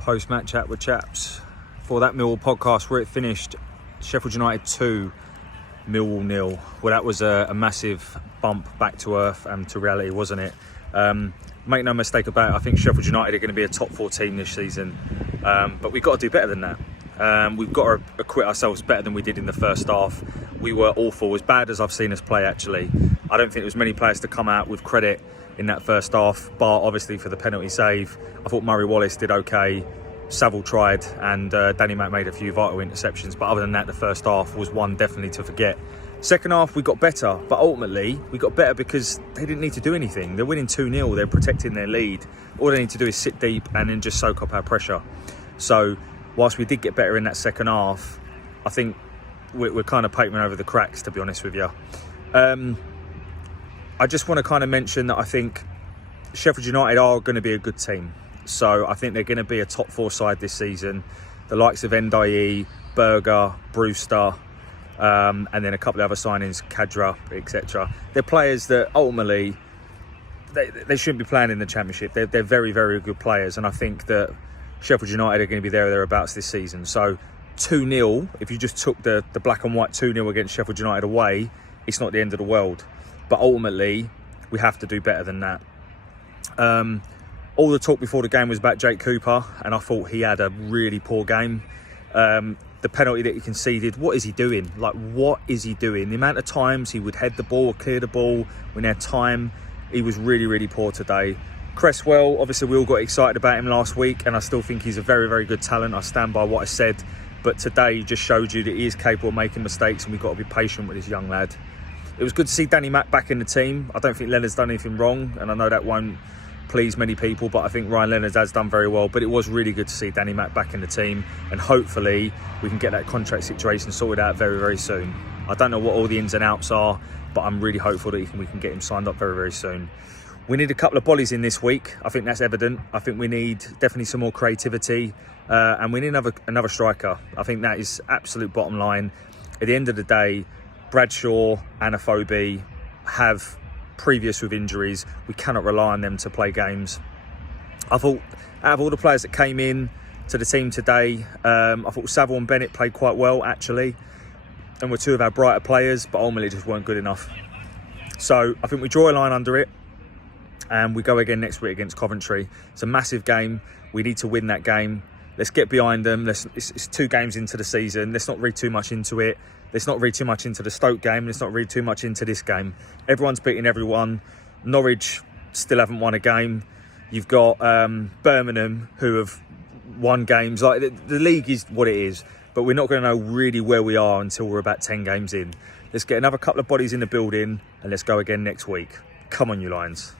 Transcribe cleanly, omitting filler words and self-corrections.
Post-match chat with chaps. For that Millwall podcast where it finished Sheffield United 2, Millwall 0. Well, that was a massive bump back to earth and to reality, wasn't it? Make no mistake about it, I think Sheffield United are going to be a top 4 team this season. But we've got to do better than that. We've got to acquit ourselves better than we did in the first half. We were awful, as bad as I've seen us play actually. I don't think there was many players to come out with credit in that first half, bar obviously for the penalty save. I thought Murray Wallace did okay. Saville tried, and Danny Mack made a few vital interceptions. But other than that, the first half was one definitely to forget. Second half, we got better, but ultimately we got better because they didn't need to do anything. They're winning 2-0, they're protecting their lead. All they need to do is sit deep and then just soak up our pressure. So whilst we did get better in that second half, I think we're kind of papering over the cracks, to be honest with you. I just want to kind of mention that I think Sheffield United are going to be a good team. So I think they're going to be a top 4 side this season. The likes of Ndiaye, Berger, Brewster, and then a couple of other signings, Kadra, etc. They're players that ultimately they shouldn't be playing in the Championship. They're very, very good players, and I think that Sheffield United are going to be there or thereabouts this season. So 2-0, if you just took the black and white 2-0 against Sheffield United away, it's not the end of the world. But ultimately, we have to do better than that. All the talk before the game was about Jake Cooper, and I thought he had a really poor game. The penalty that he conceded, what is he doing? Like, what is he doing? The amount of times he would head the ball or clear the ball when he had time, he was really, really poor today. Cresswell, obviously we all got excited about him last week, and I still think he's a very, very good talent. I stand by what I said. But today he just showed you that he is capable of making mistakes, and we've got to be patient with this young lad. It was good to see Danny Mack back in the team. I don't think Leonard's done anything wrong, and I know that won't please many people, but I think Ryan Leonard has done very well. But it was really good to see Danny Mack back in the team, and hopefully we can get that contract situation sorted out very, very soon. I don't know what all the ins and outs are, but I'm really hopeful that we can get him signed up very, very soon. We need a couple of bollies in this week. I think that's evident. I think we need definitely some more creativity, and we need another striker. I think that is absolute bottom line. At the end of the day, Bradshaw and Afobe have previous with injuries. We cannot rely on them to play games. I thought out of all the players that came in to the team today, I thought Saville and Bennett played quite well actually, and were 2 of our brighter players, but ultimately just weren't good enough. So I think we draw a line under it, and we go again next week against Coventry. It's a massive game. We need to win that game. Let's get behind them. It's 2 games into the season. Let's not read too much into it. Let's not read too much into the Stoke game. Let's not read too much into this game. Everyone's beating everyone. Norwich still haven't won a game. You've got Birmingham, who have won games. Like the league is what it is, but we're not going to know really where we are until we're about 10 games in. Let's get another couple of bodies in the building, and let's go again next week. Come on, you Lions.